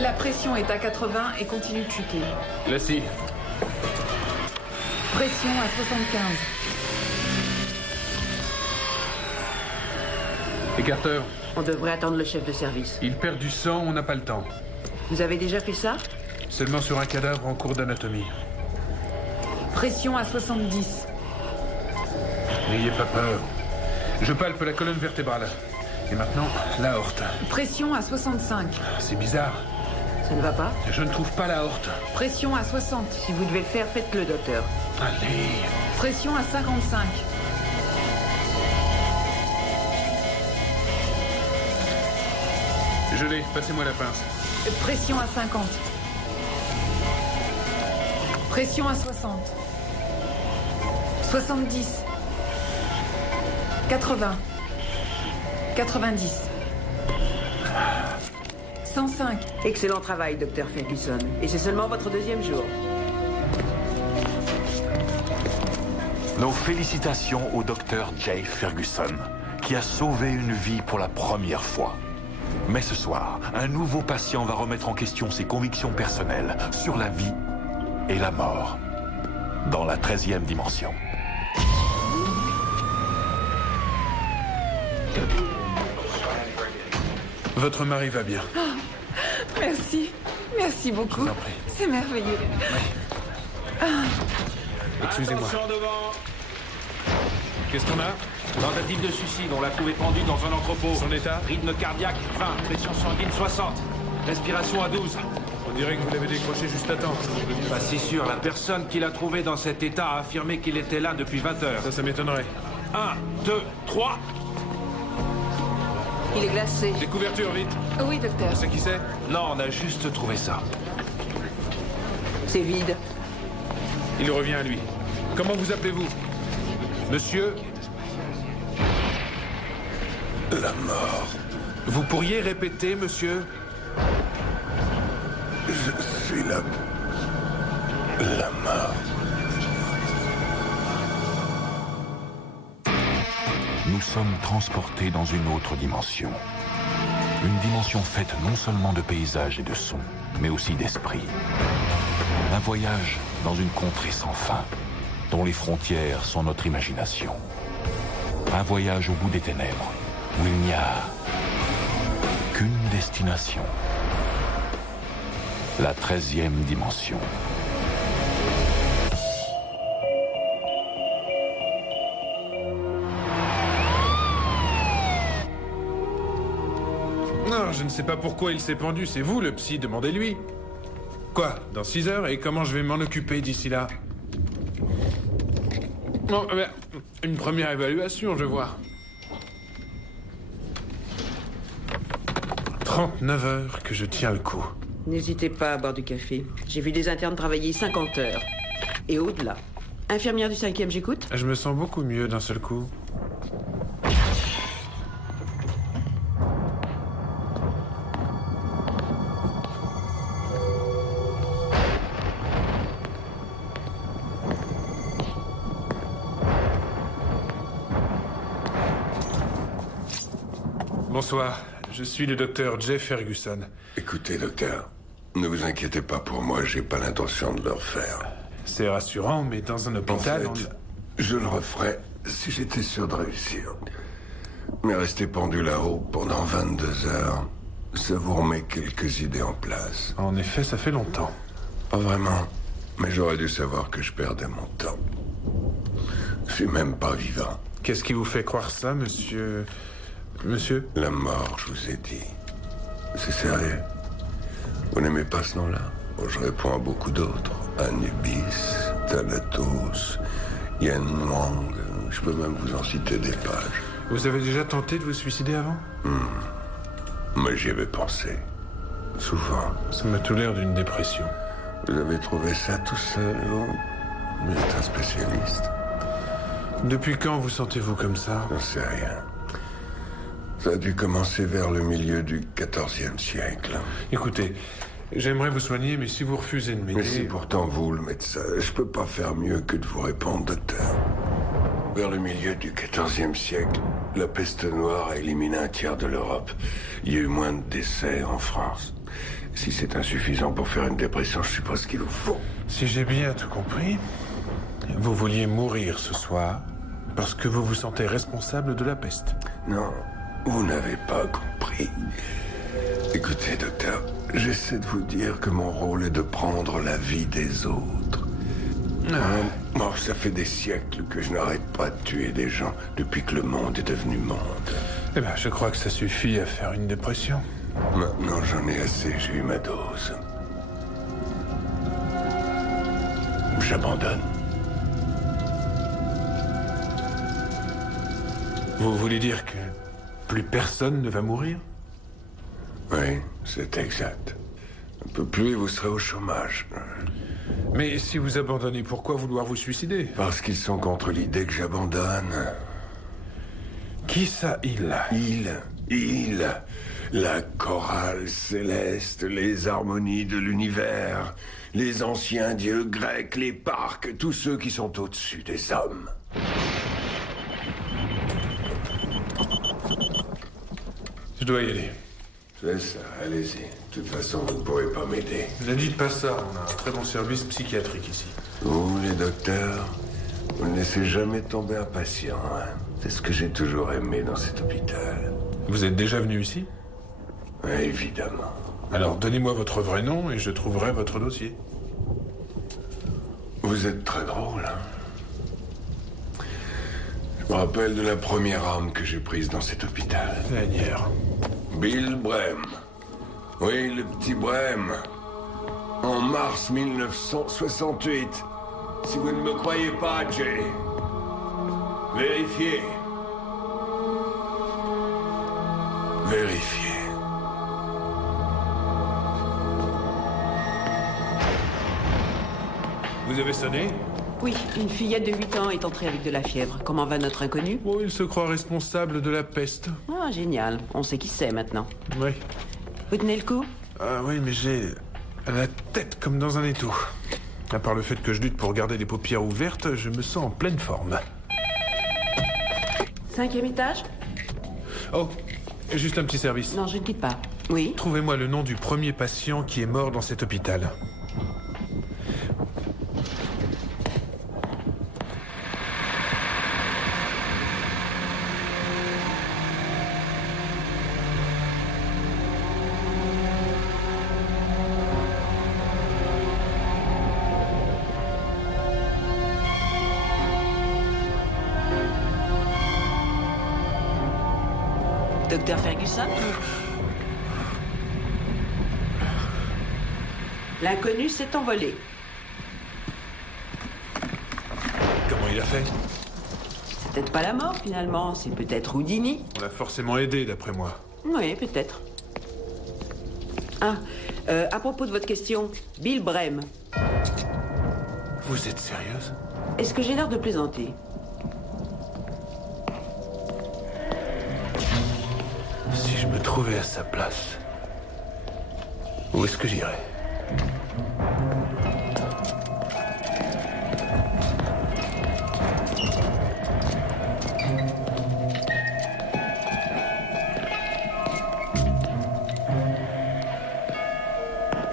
La pression est à 80 et continue de chuter. La scie. Pression à 75. Et Carter? On devrait attendre le chef de service. Il perd du sang, on n'a pas le temps. Vous avez déjà fait ça? Seulement sur un cadavre en cours d'anatomie. Pression à 70. N'ayez pas peur. Je palpe la colonne vertébrale. Et maintenant, l'aorte. Pression à 65. C'est bizarre. Ça ne va pas? Je ne trouve pas l'aorte. Pression à 60. Si vous devez le faire, faites-le, docteur. Allez. Pression à 55. Je l'ai. Passez-moi la pince. Pression à 50. Pression à 60. 70. 80. 90. 105. Excellent travail, docteur Ferguson. Et c'est seulement votre deuxième jour. Nos félicitations au docteur Jay Ferguson, qui a sauvé une vie pour la première fois. Mais ce soir, un nouveau patient va remettre en question ses convictions personnelles sur la vie et la mort, dans la 13e dimension. Votre mari va bien. Oh, merci. Merci beaucoup. Je vous en prie. C'est merveilleux. Excusez-moi. Attention devant. Qu'est-ce qu'on a? Tentative de suicide, on l'a trouvé pendu dans un entrepôt. Son état? Rythme cardiaque 20, pression sanguine 60, respiration à 12. On dirait que vous l'avez décroché juste à temps. Pas si sûr, la personne qui l'a trouvé dans cet état a affirmé qu'il était là depuis 20 heures. Ça m'étonnerait. 1, 2, 3. Il est glacé. Des couvertures, vite. Oui, docteur. C'est qui c'est? Non, on a juste trouvé ça. C'est vide. Il revient à lui. Comment vous appelez-vous? Monsieur? La mort. Vous pourriez répéter, monsieur? Je suis la mort. Nous sommes transportés dans une autre dimension. Une dimension faite non seulement de paysages et de sons, mais aussi d'esprit. Un voyage dans une contrée sans fin, dont les frontières sont notre imagination. Un voyage au bout des ténèbres, où il n'y a qu'une destination. La 13e dimension. Non, je ne sais pas pourquoi il s'est pendu. C'est vous, le psy, demandez-lui. Quoi? Dans 6 heures? Et comment je vais m'en occuper d'ici là? Bon, une première évaluation, je vois. 39 heures que je tiens le coup. N'hésitez pas à boire du café. J'ai vu des internes travailler 50 heures. Et au-delà. Infirmière du 5e, j'écoute? Je me sens beaucoup mieux d'un seul coup. Bonsoir, je suis le docteur Jay Ferguson. Écoutez, docteur, ne vous inquiétez pas pour moi, j'ai pas l'intention de le refaire. C'est rassurant, mais dans un En hôpital... fait, je le referais si j'étais sûr de réussir. Mais rester pendu là-haut pendant 22 heures, ça vous remet quelques idées en place. En effet, ça fait longtemps. Pas vraiment, mais j'aurais dû savoir que je perdais mon temps. Je suis même pas vivant. Qu'est-ce qui vous fait croire ça, monsieur... Monsieur? La mort, je vous ai dit. C'est sérieux. Vous n'aimez pas ce nom-là? Bon, je réponds à beaucoup d'autres. Anubis, Thanatos, Yen Wang. Je peux même vous en citer des pages. Vous avez déjà tenté de vous suicider avant? Mais j'y avais pensé. Souvent. Ça m'a tout l'air d'une dépression. Vous avez trouvé ça tout seul, vous? Vous êtes un spécialiste. Depuis quand vous sentez-vous comme ça? J'en sais rien. Ça a dû commencer vers le milieu du XIVe siècle. Écoutez, j'aimerais vous soigner, mais si vous refusez de m'aider... Mais c'est pourtant vous, le médecin. Je peux pas faire mieux que de vous répondre, docteur. Vers le milieu du XIVe siècle, la peste noire a éliminé un tiers de l'Europe. Il y a eu moins de décès en France. Si c'est insuffisant pour faire une dépression, je suppose qu'il vous faut. Si j'ai bien tout compris, vous vouliez mourir ce soir parce que vous vous sentez responsable de la peste. Non, vous n'avez pas compris. Écoutez, docteur, j'essaie de vous dire que mon rôle est de prendre la vie des autres. Bon, ça fait des siècles que je n'arrête pas de tuer des gens depuis que le monde est devenu monde. Eh ben, je crois que ça suffit à faire une dépression. Maintenant, j'en ai assez, j'ai eu ma dose. J'abandonne. Vous voulez dire que plus personne ne va mourir? Oui, c'est exact. Un peu plus et vous serez au chômage. Mais si vous abandonnez, pourquoi vouloir vous suicider? Parce qu'ils sont contre l'idée que j'abandonne. Qui ça, il? Il. La chorale céleste, les harmonies de l'univers, les anciens dieux grecs, les parcs, tous ceux qui sont au-dessus des hommes. Je dois y aller. C'est ça, allez-y. De toute façon, vous ne pourrez pas m'aider. Ne dites pas ça, on a un très bon service psychiatrique ici. Vous, les docteurs, vous ne laissez jamais tomber un patient, hein. C'est ce que j'ai toujours aimé dans cet hôpital. Vous êtes déjà venu ici? Évidemment. Alors donnez-moi votre vrai nom et je trouverai votre dossier. Vous êtes très drôle, hein. Je me rappelle de la première arme que j'ai prise dans cet hôpital. Lanière. Bill Brem. Oui, le petit Brem. En mars 1968. Si vous ne me croyez pas, Jay, vérifiez. Vérifiez. Vous avez sonné? Oui, une fillette de 8 ans est entrée avec de la fièvre. Comment va notre inconnu? Oh, il se croit responsable de la peste. Ah, génial. On sait qui c'est maintenant. Oui. Vous tenez le coup? Ah oui, mais j'ai la tête comme dans un étau. À part le fait que je lutte pour garder les paupières ouvertes, je me sens en pleine forme. 5e étage? Oh, juste un petit service. Non, je ne quitte pas. Oui? Trouvez-moi le nom du premier patient qui est mort dans cet hôpital. Docteur Ferguson? L'inconnu s'est envolé. Comment il a fait? C'est peut-être pas la mort, finalement. C'est peut-être Houdini. On l'a forcément aidé, d'après moi. Oui, peut-être. Ah, à propos de votre question, Bill Brem. Vous êtes sérieuse? Est-ce que j'ai l'air de plaisanter? Si je me trouvais à sa place, où est-ce que j'irais?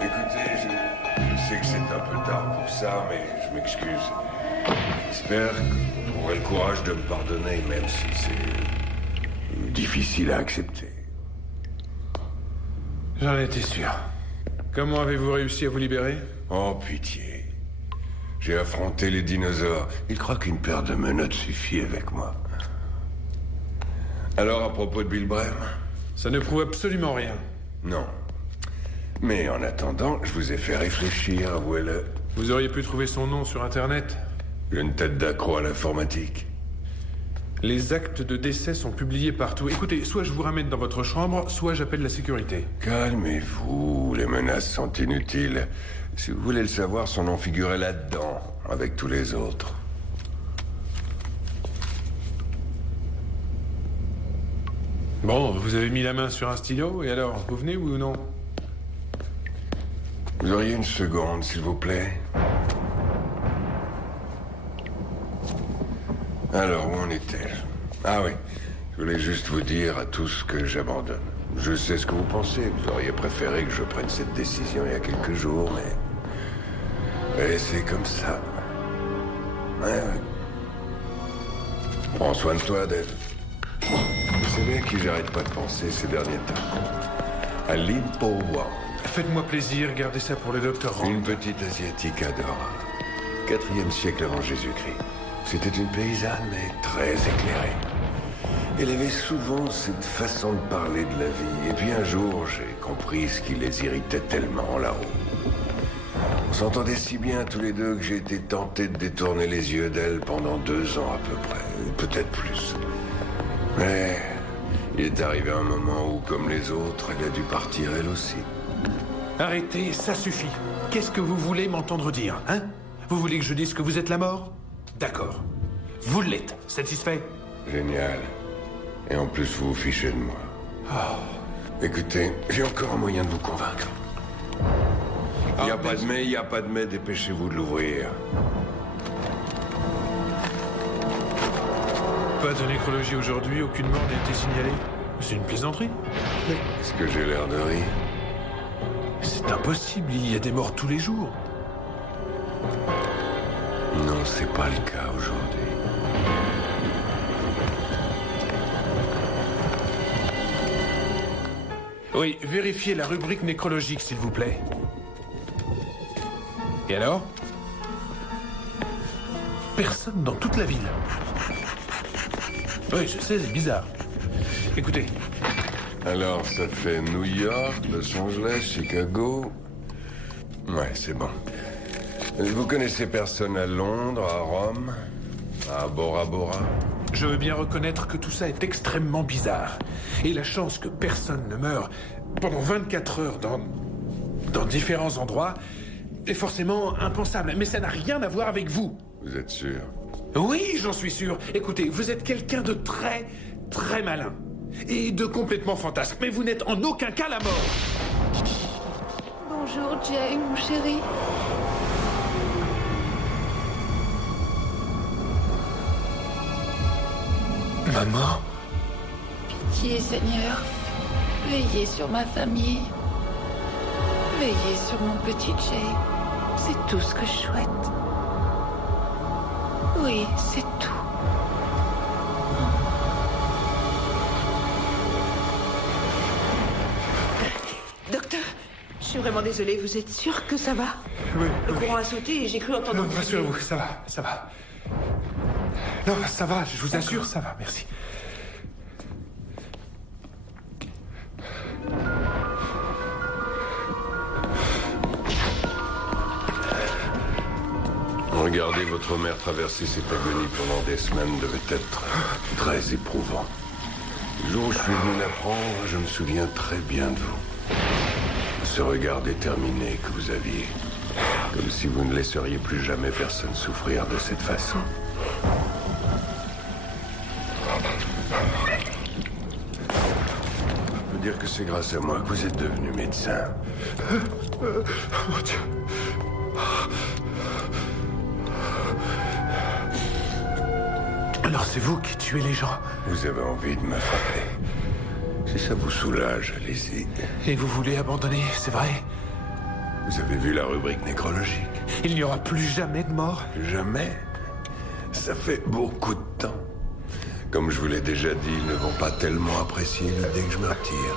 Écoutez, je sais que c'est un peu tard pour ça, mais je m'excuse. J'espère que vous trouverez le courage de me pardonner, même si c'est difficile à accepter. J'en étais sûr. Comment avez-vous réussi à vous libérer? Oh, pitié. J'ai affronté les dinosaures. Ils croient qu'une paire de menottes suffit avec moi. Alors, à propos de Bill Brem? Ça ne prouve absolument rien. Non. Mais en attendant, je vous ai fait réfléchir, avouez-le. Vous auriez pu trouver son nom sur Internet. J'ai une tête d'accro à l'informatique. Les actes de décès sont publiés partout. Écoutez, soit je vous ramène dans votre chambre, soit j'appelle la sécurité. Calmez-vous, les menaces sont inutiles. Si vous voulez le savoir, son nom figurait là-dedans, avec tous les autres. Bon, vous avez mis la main sur un stylo, et alors, vous venez ou non? Vous auriez une seconde, s'il vous plaît? Alors, où en était-je? Ah oui, je voulais juste vous dire à tous que j'abandonne. Je sais ce que vous pensez. Vous auriez préféré que je prenne cette décision il y a quelques jours, mais... Et c'est comme ça. Ouais. Prends soin de toi, Dave. Vous savez à qui j'arrête pas de penser ces derniers temps? À Limpo Wang. Faites-moi plaisir, gardez ça pour le docteur Rand. Une petite asiatique adorable. 4e siècle avant Jésus-Christ. C'était une paysanne, mais très éclairée. Elle avait souvent cette façon de parler de la vie. Et puis un jour, j'ai compris ce qui les irritait tellement là-haut. On s'entendait si bien tous les deux que j'ai été tenté de détourner les yeux d'elle pendant 2 ans à peu près. Peut-être plus. Mais il est arrivé un moment où, comme les autres, elle a dû partir elle aussi. Arrêtez, ça suffit. Qu'est-ce que vous voulez m'entendre dire, hein? Vous voulez que je dise que vous êtes la mort? D'accord. Vous l'êtes. Satisfait? Génial. Et en plus, vous vous fichez de moi. Écoutez, j'ai encore un moyen de vous convaincre. Il n'y a pas de mais, il n'y a pas de mais, dépêchez-vous de l'ouvrir. Pas de nécrologie aujourd'hui, aucune mort n'a été signalée. C'est une plaisanterie. Est-ce que j'ai l'air de rire? C'est impossible, il y a des morts tous les jours. Non, c'est pas le cas aujourd'hui. Oui, vérifiez la rubrique nécrologique, s'il vous plaît. Et alors? Personne dans toute la ville. Oui, je sais, c'est bizarre. Écoutez. Alors, ça fait New York, Los Angeles, Chicago... Ouais, c'est bon. Vous connaissez personne à Londres, à Rome, à Bora Bora? Je veux bien reconnaître que tout ça est extrêmement bizarre. Et la chance que personne ne meure pendant 24 heures dans différents endroits est forcément impensable. Mais ça n'a rien à voir avec vous. Vous êtes sûr? Oui, j'en suis sûr. Écoutez, vous êtes quelqu'un de très, très malin. Et de complètement fantasque. Mais vous n'êtes en aucun cas la mort. Bonjour, Jay, mon chéri. Maman? Pitié, Seigneur. Veillez sur ma famille. Veillez sur mon petit Jay. C'est tout ce que je souhaite. Oui, c'est tout. Docteur, je suis vraiment désolée, vous êtes sûr que ça va? Oui. Le courant a sauté et j'ai cru entendre... Non, rassurez-vous, ça va, ça va. Non, ça va, je vous assure, ça va, merci. Regardez votre mère traverser cette agonie pendant des semaines devait être très éprouvant. Le jour où je suis venu l'apprendre, je me souviens très bien de vous. Ce regard déterminé que vous aviez. Comme si vous ne laisseriez plus jamais personne souffrir de cette façon. Je peux dire que c'est grâce à moi que vous êtes devenu médecin. Mon Dieu. Alors c'est vous qui tuez les gens. Vous avez envie de me frapper. Si ça vous soulage, allez-y. Et vous voulez abandonner, c'est vrai? Vous avez vu la rubrique nécrologique? Il n'y aura plus jamais de mort? Jamais. Ça fait beaucoup de temps. Comme je vous l'ai déjà dit, ils ne vont pas tellement apprécier l'idée que je me retire.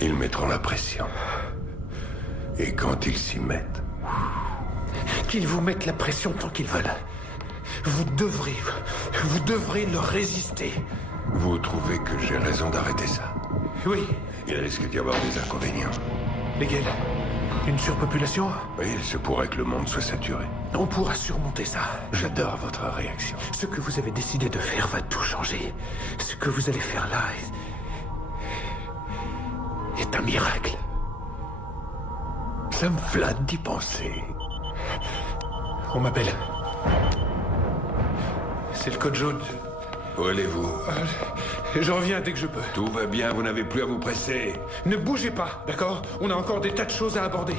Ils mettront la pression. Et quand ils s'y mettent... Qu'ils vous mettent la pression tant qu'ils veulent. Vous devrez leur résister. Vous trouvez que j'ai raison d'arrêter ça? Oui. Il risque d'y avoir des inconvénients. Lesquels? Une surpopulation? Oui, il se pourrait que le monde soit saturé. On pourra surmonter ça. J'adore votre réaction. Ce que vous avez décidé de faire va tout changer. Ce que vous allez faire là est un miracle. Ça me flatte d'y penser. On m'appelle. C'est le code jaune. Où allez-vous? Je reviens dès que je peux. Tout va bien, vous n'avez plus à vous presser. Ne bougez pas, d'accord? On a encore des tas de choses à aborder.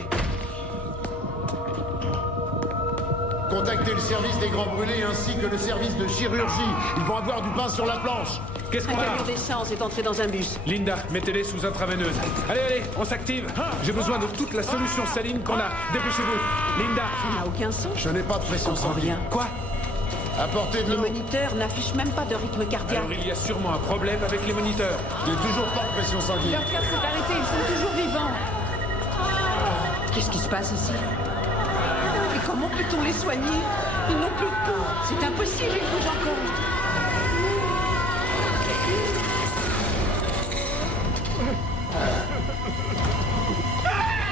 Contactez le service des grands brûlés ainsi que le service de chirurgie. Ils vont avoir du pain sur la planche. Qu'est-ce Un qu'on a? camion d'essence est entré dans un bus. Linda, mettez-les sous intraveineuse. Allez, on s'active. J'ai besoin de toute la solution saline qu'on a. Dépêchez-vous. Linda. Ça n'a aucun sens. Je n'ai pas de pression sanguine. Quoi? Apportez de Les l'eau. moniteurs n'affichent même pas de rythme cardiaque. Alors il y a sûrement un problème avec les moniteurs. J'ai toujours pas de pression sanguine. Leur cœur s'est arrêté, ils sont toujours vivants. Qu'est-ce qui se passe ici? Et comment peut-on les soigner? Ils n'ont plus de peau. C'est impossible, ils bougent encore.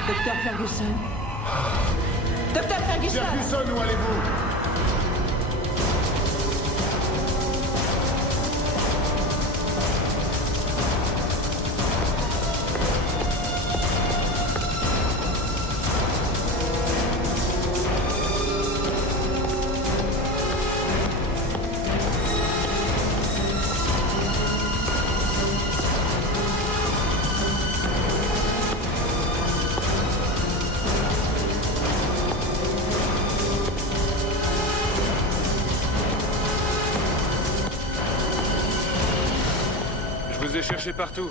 Docteur Ferguson. Docteur Ferguson! Ferguson, où allez-vous? Je vous ai cherché partout.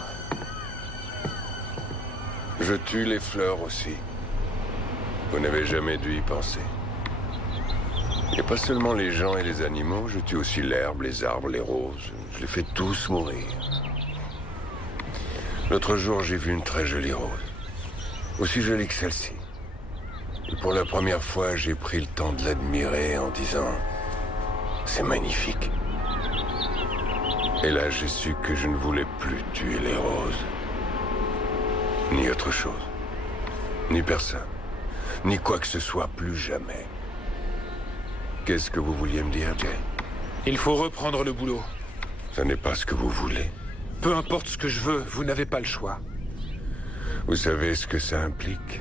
Je tue les fleurs aussi. Vous n'avez jamais dû y penser. Et pas seulement les gens et les animaux, je tue aussi l'herbe, les arbres, les roses. Je les fais tous mourir. L'autre jour, j'ai vu une très jolie rose. Aussi jolie que celle-ci. Et pour la première fois, j'ai pris le temps de l'admirer en disant « C'est magnifique ». Et là, j'ai su que je ne voulais plus tuer les roses. Ni autre chose. Ni personne. Ni quoi que ce soit, plus jamais. Qu'est-ce que vous vouliez me dire, Jay? Il faut reprendre le boulot. Ce n'est pas ce que vous voulez. Peu importe ce que je veux, vous n'avez pas le choix. Vous savez ce que ça implique?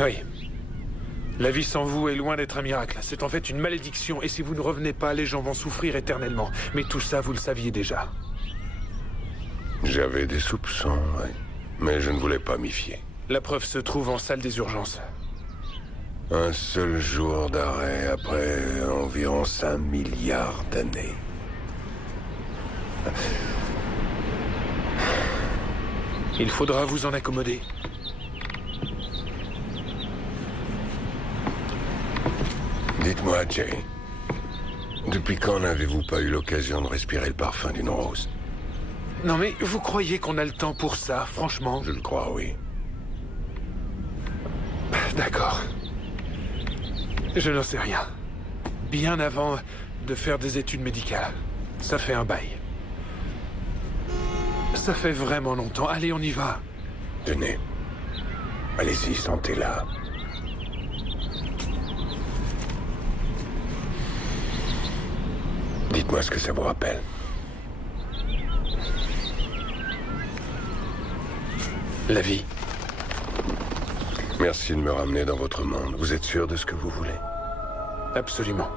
Oui. La vie sans vous est loin d'être un miracle. C'est en fait une malédiction, et si vous ne revenez pas, les gens vont souffrir éternellement. Mais tout ça, vous le saviez déjà. J'avais des soupçons, oui. Mais je ne voulais pas m'y fier. La preuve se trouve en salle des urgences. Un seul jour d'arrêt après environ 5 milliards d'années. Il faudra vous en accommoder. Dites-moi, Jay, depuis quand n'avez-vous pas eu l'occasion de respirer le parfum d'une rose? Non mais, vous croyez qu'on a le temps pour ça, franchement? Je le crois, oui. D'accord. Je n'en sais rien. Bien avant de faire des études médicales. Ça fait un bail. Ça fait vraiment longtemps. Allez, on y va. Tenez. Allez-y, sentez-la. Dites-moi ce que ça vous rappelle. La vie. Merci de me ramener dans votre monde. Vous êtes sûr de ce que vous voulez? Absolument.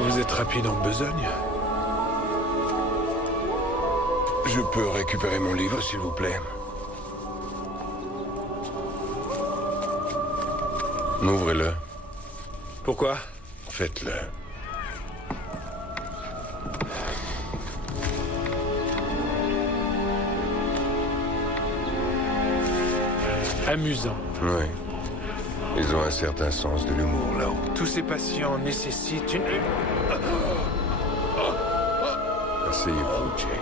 Vous êtes rapide en besogne. Je peux récupérer mon livre, s'il vous plaît? Ouvrez-le. Pourquoi? Faites-le. Amusant. Oui. Ils ont un certain sens de l'humour, là-haut. Tous ces patients nécessitent une... Asseyez-vous, Jay.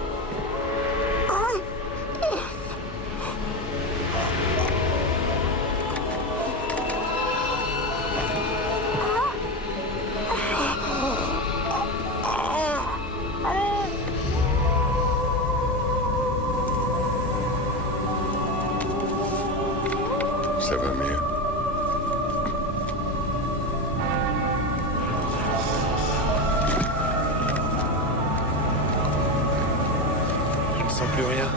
Ça va mieux? Je ne sens plus rien.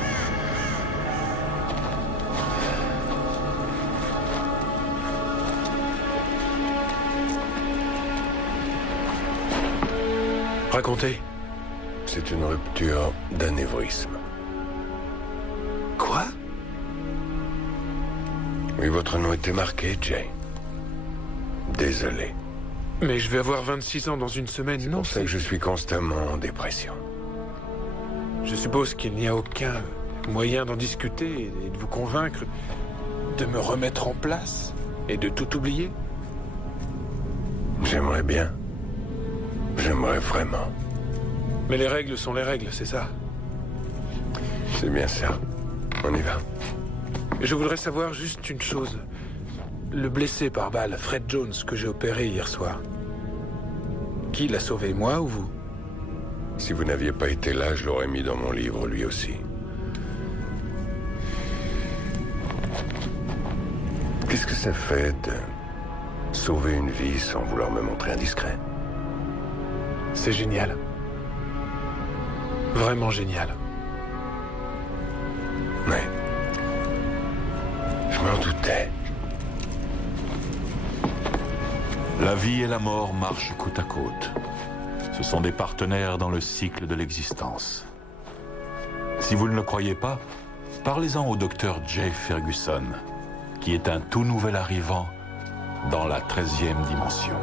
Racontez. C'est une rupture d'anévrisme. Quoi? Oui, votre nom était marqué, Jay. Désolé. Mais je vais avoir 26 ans dans une semaine, non? C'est pour ça que je suis constamment en dépression. Je suppose qu'il n'y a aucun moyen d'en discuter et de vous convaincre de me remettre en place et de tout oublier. J'aimerais bien. J'aimerais vraiment. Mais les règles sont les règles, c'est ça? C'est bien ça. On y va. Je voudrais savoir juste une chose. Le blessé par balle, Fred Jones, que j'ai opéré hier soir. Qui l'a sauvé, moi ou vous? Si vous n'aviez pas été là, je l'aurais mis dans mon livre, lui aussi. Qu'est-ce que ça fait de sauver une vie sans vouloir me montrer indiscret? C'est génial. Vraiment génial. Oui. Je m'en doutais. La vie et la mort marchent côte à côte. Ce sont des partenaires dans le cycle de l'existence. Si vous ne le croyez pas, parlez-en au docteur Jay Ferguson, qui est un tout nouvel arrivant dans la 13e dimension.